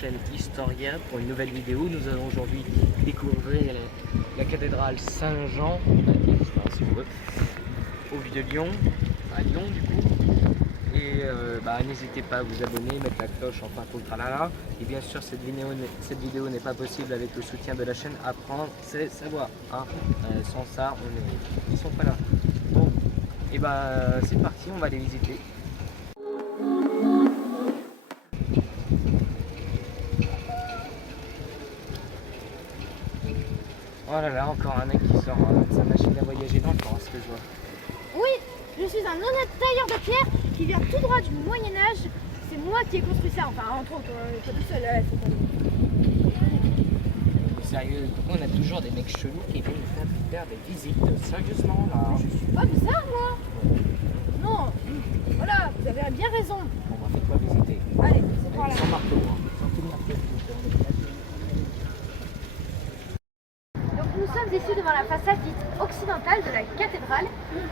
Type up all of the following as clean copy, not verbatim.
chaîne Historia pour une nouvelle vidéo. Nous allons aujourd'hui découvrir la cathédrale Saint-Jean Baptiste, si vous voulez, au Vieux de Lyon, à Lyon du coup. Et n'hésitez pas à vous abonner, mettre la cloche, enfin tout le tralala. Et bien sûr cette vidéo n'est pas possible avec le soutien de la chaîne Apprendre, c'est savoir. Hein. Sans ça, ils sont pas là. Bon, et c'est parti, on va les visiter. Oh là là, encore un mec qui sort de sa machine à voyager dans le temps, ce que je vois. Oui, je suis un honnête tailleur de pierre qui vient tout droit du Moyen-Âge. C'est moi qui ai construit ça, enfin entre autres, pas tout seul. Sérieux, pourquoi on a toujours des mecs chelous qui viennent nous faire des visites? Sérieusement là. Je suis pas bizarre moi. Non, voilà, vous avez bien raison. On va faire quoi visiter? Allez, c'est par là. Sans marteau, hein. Sans tout le marteau. Nous sommes ici devant la façade dite occidentale de la cathédrale.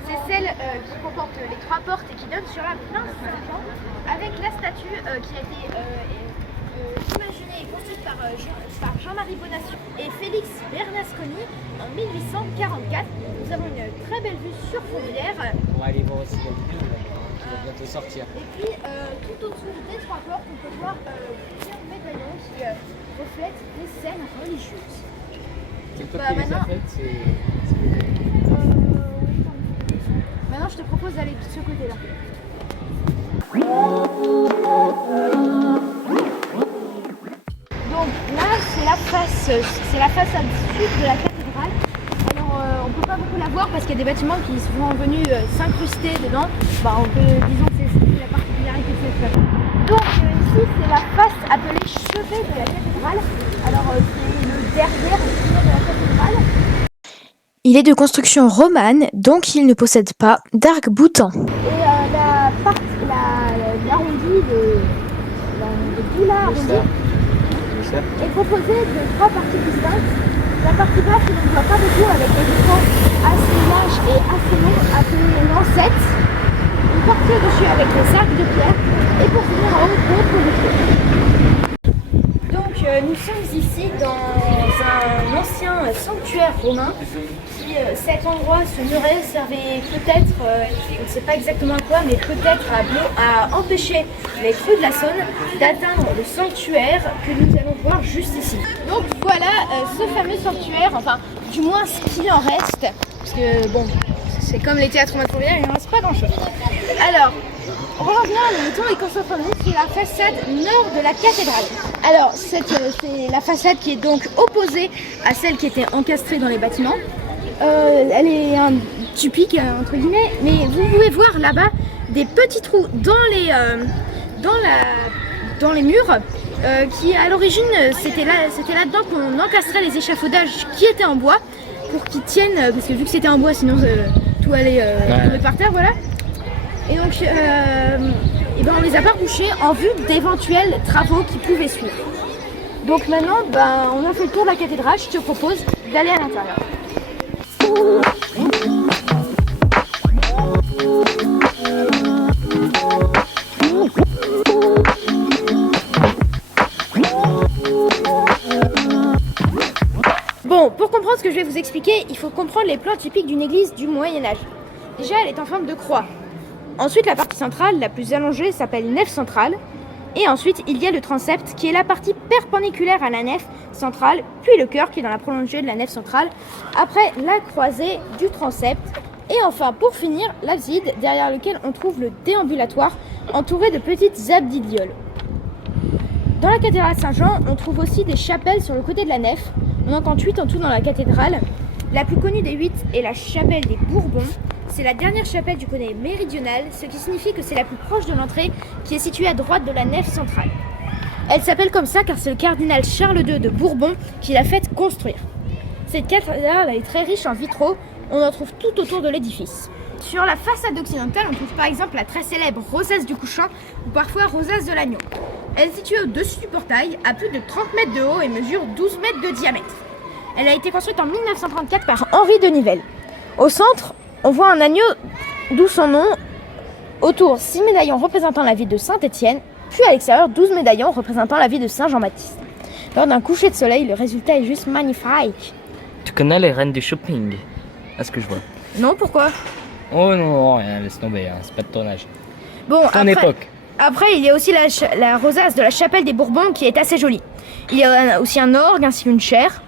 C'est celle qui comporte les trois portes et qui donne sur la place Saint-Jean, avec la statue qui a été imaginée et construite par Jean-Marie Bonacieux et Félix Bernasconi en 1844. Nous avons une très belle vue sur Fourvière. On va aller voir aussi la vidéo qui va bientôt sortir. Et puis tout au-dessous des trois portes, on peut voir plusieurs médaillons qui reflètent des scènes religieuses. Maintenant, maintenant, je te propose d'aller de ce côté-là. Donc là, c'est la façade sud de la cathédrale. Alors, on peut pas beaucoup la voir parce qu'il y a des bâtiments qui sont venus s'incruster dedans. Disons que c'est la particularité de cette façade. Donc ici, c'est la face appelée chevet de la cathédrale. Alors, c'est le derrière de la cathédrale. Il est de construction romane, donc il ne possède pas d'arc-boutant. Et l'arrondi de tout l'arrondi est composé de trois parties distinctes. La partie basse, on ne voit pas beaucoup avec des vitraux assez larges et assez longs, appelés lancettes. Une partie au-dessus avec des arcs de pierre. Et pour finir en haut, d'autres vitraux. Donc nous sommes ici dans un ancien sanctuaire romain. Cet endroit, ce muret servait peut-être, on ne sait pas exactement à quoi, mais peut-être à empêcher les crues de la Saône d'atteindre le sanctuaire que nous allons voir juste ici. Donc voilà ce fameux sanctuaire, enfin du moins ce qu'il en reste, parce que bon, c'est comme les théâtres romains de Fourvière, il n'en reste pas grand-chose. Alors, on va revenir à le temps et concentrons-nous sur la façade nord de la cathédrale. Alors, c'est la façade qui est donc opposée à celle qui était encastrée dans les bâtiments. Elle est typique entre guillemets, mais vous pouvez voir là-bas des petits trous dans les murs qui à l'origine c'était là-dedans qu'on encastrait les échafaudages qui étaient en bois pour qu'ils tiennent, parce que vu que c'était en bois sinon tout allait tomber par terre, voilà. Et donc on les a pas bouchés en vue d'éventuels travaux qui pouvaient suivre. Donc maintenant on a fait le tour de la cathédrale, je te propose d'aller à l'intérieur. Bon, pour comprendre ce que je vais vous expliquer, il faut comprendre les plans typiques d'une église du Moyen-Âge. Déjà, elle est en forme de croix. Ensuite, la partie centrale, la plus allongée, s'appelle nef centrale. Et ensuite, il y a le transept qui est la partie perpendiculaire à la nef centrale, puis le chœur qui est dans la prolongée de la nef centrale, après la croisée du transept, et enfin, pour finir, l'abside derrière lequel on trouve le déambulatoire entouré de petites absidioles. Dans la cathédrale Saint-Jean, on trouve aussi des chapelles sur le côté de la nef. On en compte 8 en tout dans la cathédrale. La plus connue des 8 est la chapelle des Bourbons. C'est la dernière chapelle du côté méridional, ce qui signifie que c'est la plus proche de l'entrée qui est située à droite de la nef centrale. Elle s'appelle comme ça car c'est le cardinal Charles II de Bourbon qui l'a faite construire. Cette cathédrale est très riche en vitraux, on en trouve tout autour de l'édifice. Sur la façade occidentale, on trouve par exemple la très célèbre rosace du couchant ou parfois rosace de l'agneau. Elle est située au-dessus du portail, à plus de 30 mètres de haut et mesure 12 mètres de diamètre. Elle a été construite en 1934 par Henri de Nivelle. Au centre, on voit un agneau, d'où son nom. Autour, 6 médaillons représentant la ville de Saint-Étienne. Puis à l'extérieur, 12 médaillons représentant la vie de Saint Jean-Baptiste. Lors d'un coucher de soleil, le résultat est juste magnifique. Tu connais les reines du shopping? À ce que je vois. Non, pourquoi? Oh non, rien, laisse tomber, hein, c'est pas de ton âge. Bon, Ton époque. Après, il y a aussi la rosace de la chapelle des Bourbons qui est assez jolie. Il y a aussi un orgue ainsi qu'une chaire.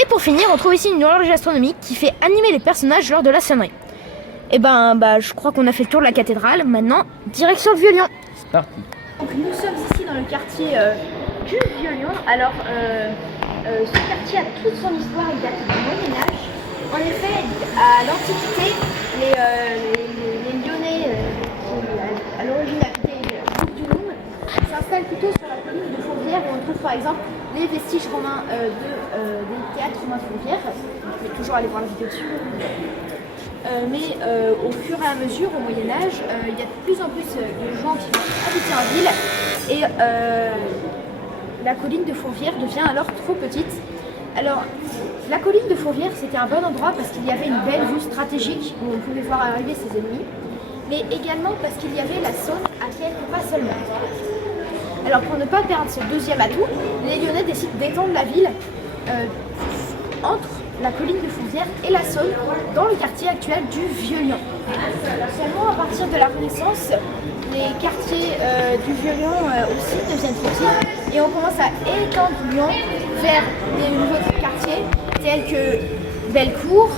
Et pour finir, on trouve ici une horloge astronomique qui fait animer les personnages lors de la sonnerie. Et je crois qu'on a fait le tour de la cathédrale. Maintenant, direction le Vieux-Lyon. C'est parti. Donc, nous sommes ici dans le quartier du Vieux-Lyon. Alors, ce quartier a toute son histoire, il date du Moyen-Âge. En effet, à l'Antiquité, les Lyonnais qui à l'origine habitaient du Doum s'installent plutôt sur la colline de Fourvière où on trouve par exemple les vestiges romains des théâtres romains de Fourvière. Vous pouvez toujours aller voir la vidéo dessus. Mais au fur et à mesure, au Moyen-Âge, il y a de plus en plus de gens qui vont habiter en ville et la colline de Fourvière devient alors trop petite. Alors, la colline de Fourvière, c'était un bon endroit parce qu'il y avait une belle vue stratégique où on pouvait voir arriver ses ennemis, mais également parce qu'il y avait la Saône à quelques pas seulement. Alors, pour ne pas perdre ce deuxième atout, les Lyonnais décident d'étendre la ville entre la colline de Fourvière et la Saône dans le quartier actuel du Vieux-Lyon. Seulement à partir de la Renaissance, les quartiers du Vieux-Lyon aussi deviennent petits et on commence à étendre Lyon vers des nouveaux quartiers tels que Bellecour,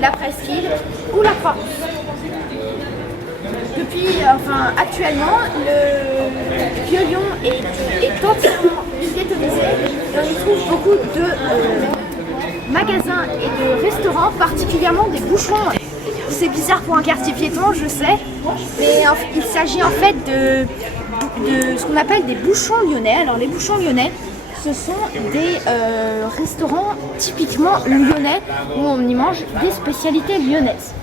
la Presqu'île ou la Croix-Rousse. Actuellement, le Vieux-Lyon est entièrement ghettoisé et on y trouve beaucoup de magasins et de restaurants, particulièrement des boucherons. C'est bizarre pour un quartier piéton, je sais, mais il s'agit en fait de ce qu'on appelle des bouchons lyonnais. Alors les bouchons lyonnais, ce sont des restaurants typiquement lyonnais où on y mange des spécialités lyonnaises.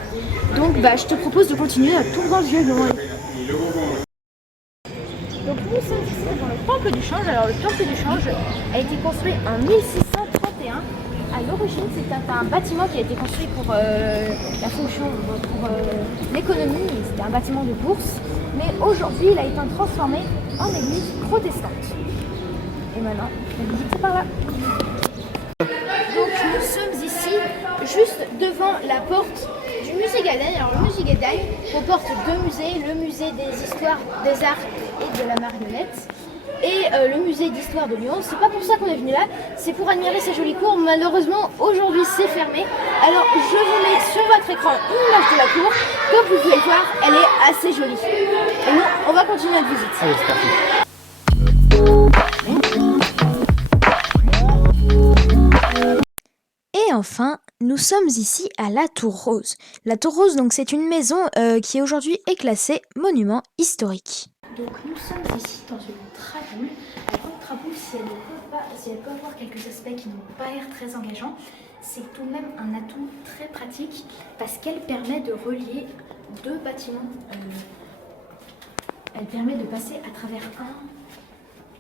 Donc je te propose de continuer à tour dans le Vieux-Lyon. Donc nous sommes ici dans le Temple du Change. Alors le Temple du Change a été construit en 1631. À l'origine, c'était un bâtiment qui a été construit pour la fonction, pour l'économie. C'était un bâtiment de bourse. Mais aujourd'hui, il a été transformé en église protestante. Et maintenant, la visite est par là. Donc nous sommes ici, juste devant la porte du musée Gadagne. Alors le musée Gadagne comporte deux musées, le musée des histoires des arts et de la marionnette et le musée d'histoire de Lyon. C'est pas pour ça qu'on est venu là, c'est pour admirer ces jolies cours. Malheureusement aujourd'hui c'est fermé, alors je vous mets sur votre écran une image de la cour. Comme vous pouvez le voir, elle est assez jolie. Et nous on va continuer notre visite. Allez, c'est parti. Et enfin, nous sommes ici à la Tour Rose. La Tour Rose, donc, c'est une maison qui aujourd'hui est classée monument historique. Donc nous sommes ici dans une traboule. Alors une traboule, si elle peut avoir quelques aspects qui n'ont pas l'air très engageants, c'est tout de même un atout très pratique parce qu'elle permet de relier deux bâtiments. Elle permet de passer à travers un,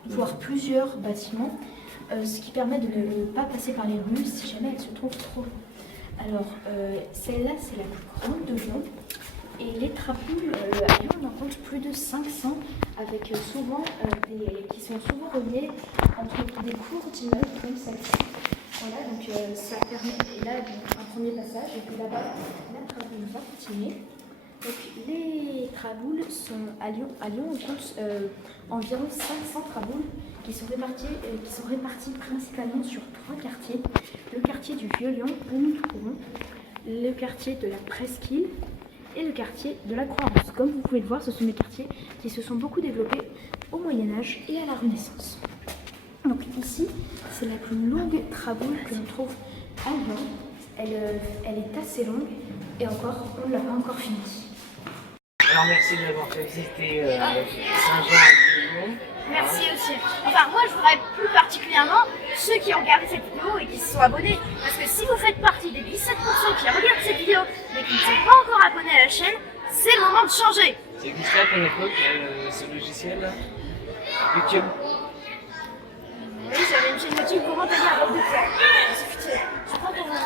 voire plusieurs bâtiments. Ce qui permet de ne pas passer par les rues si jamais elles se trouvent trop loin. Alors, celle-là, c'est la plus grande de Lyon. Et les traboules, à Lyon, on en compte plus de 500, avec souvent qui sont souvent reliées entre des cours d'immeubles comme celle-ci. Voilà, donc ça permet, et là, un premier passage, et puis là-bas, la traboule va continuer. Donc les traboules sont à Lyon on compte environ 500 traboules qui sont réparties principalement sur trois quartiers. Le quartier du Vieux-Lyon où nous trouvons, le quartier de la Presqu'île et le quartier de la Croix-Rousse. Comme vous pouvez le voir, ce sont des quartiers qui se sont beaucoup développés au Moyen-Âge et à la Renaissance. Donc ici, c'est la plus longue traboule que l'on trouve à Lyon. Elle est assez longue et encore, on ne l'a pas encore finie. Alors merci de m'avoir fait visiter Saint-Jean. Merci aussi. Enfin, moi je voudrais plus particulièrement ceux qui ont regardé cette vidéo et qui se sont abonnés. Parce que si vous faites partie des 17% qui regardent cette vidéo mais qui ne sont pas encore abonnés à la chaîne, c'est le moment de changer. C'est qui ça ton époque, ce logiciel là? YouTube? Oui, j'avais une chaîne YouTube, comment t'as dit à de ça? Je prends ton nom.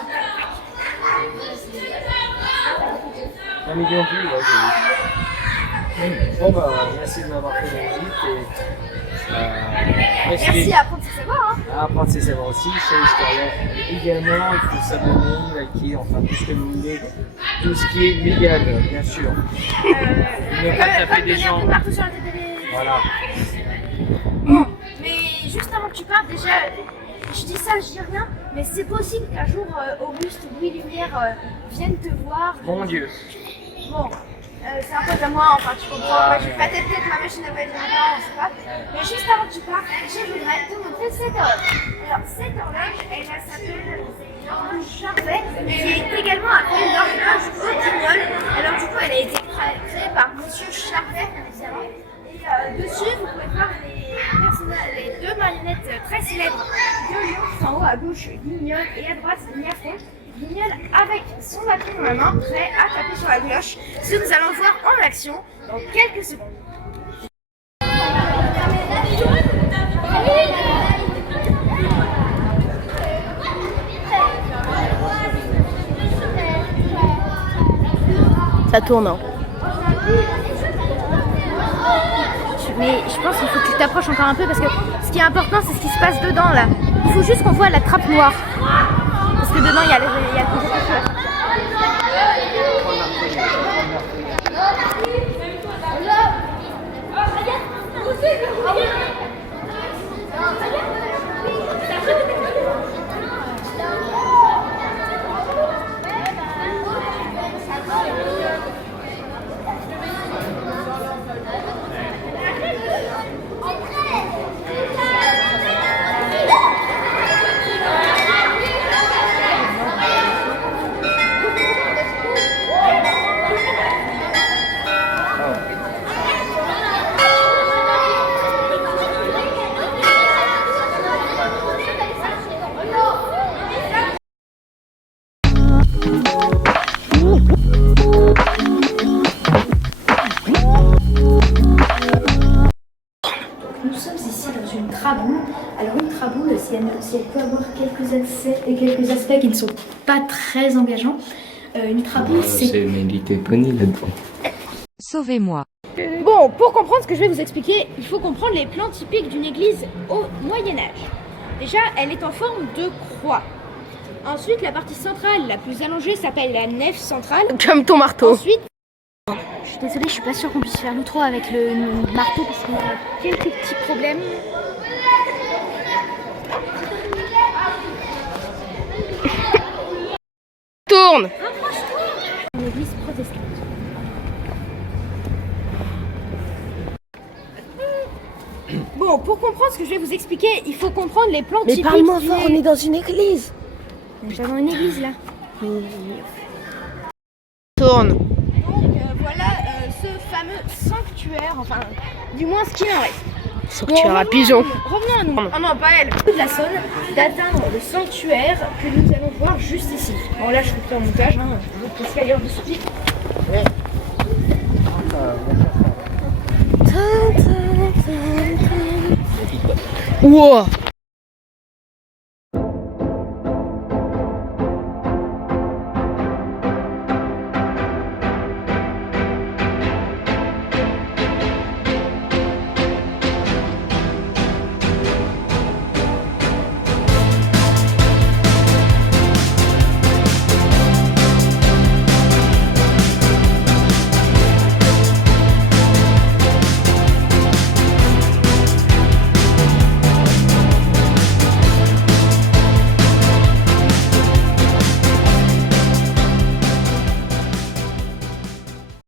1 million de vues, ouais, j'ai vu. Bon bah merci de m'avoir fait la visite Merci à apprendre ses savoirs. à apprendre ses savoirs aussi, chez l'historien également, il faut s'abonner, liker, enfin tout ce que vous voulez, tout ce qui est légal bien sûr. Ne pas taper des gens. Partout sur la télé. Voilà. Bon, mais juste avant que tu partes, déjà, je dis ça, je dis rien, mais c'est possible qu'un jour Auguste ou Louis Lumière viennent te voir. Mon Dieu. Bon, c'est un pote à moi, enfin tu comprends, moi j'ai pas peut-être ma machine à valider maintenant, on sait pas. Mais juste avant que tu partes, je voudrais te montrer cette horloge. Alors cette horloge, elle s'appelle l'horloge Charvet, qui est également appelée l'horloge Rotignol. Alors du coup, elle a été créée par Monsieur Charvet, évidemment. Et dessus, vous pouvez voir les deux marionnettes très célèbres de Lyon, en haut à gauche, Guignol, et à droite, Miafron. Guignol avec son bâton dans la main, prêt à taper sur la cloche, ce que nous allons voir en action dans quelques secondes. Ça tourne, hein. Mais je pense qu'il faut que tu t'approches encore un peu parce que ce qui est important, c'est ce qui se passe dedans là. Il faut juste qu'on voit la trappe noire. Parce que dedans, il y a le conjoncteur. Nous sommes ici dans une traboule. Alors une traboule, si elle peut avoir quelques aspects qui ne sont pas très engageants, une traboule c'est... C'est Médité Pony là-dedans. Sauvez-moi. Bon, pour comprendre ce que je vais vous expliquer, il faut comprendre les plans typiques d'une église au Moyen-Âge. Déjà, elle est en forme de croix. Ensuite, la partie centrale, la plus allongée, s'appelle la nef centrale. Comme ton marteau. Ensuite, je suis désolée, je suis pas sûre qu'on puisse faire l'outro avec le marteau parce qu'on a quelques petits problèmes. Tourne. Une église protestante. Bon, pour comprendre ce que je vais vous expliquer, il faut comprendre les plans Mais typiques. parle-moi fort, on est dans une église. Nous avons une église là. Tourne. Donc voilà ce fameux sanctuaire, enfin du moins ce qu'il en reste. Sanctuaire à pigeons. Revenons à nous. Oh non, pas elle. De la Saône, d'atteindre le sanctuaire que nous allons voir juste ici. Bon là je coupe en montage, hein. Parce qu'ailleurs de suite. Wow.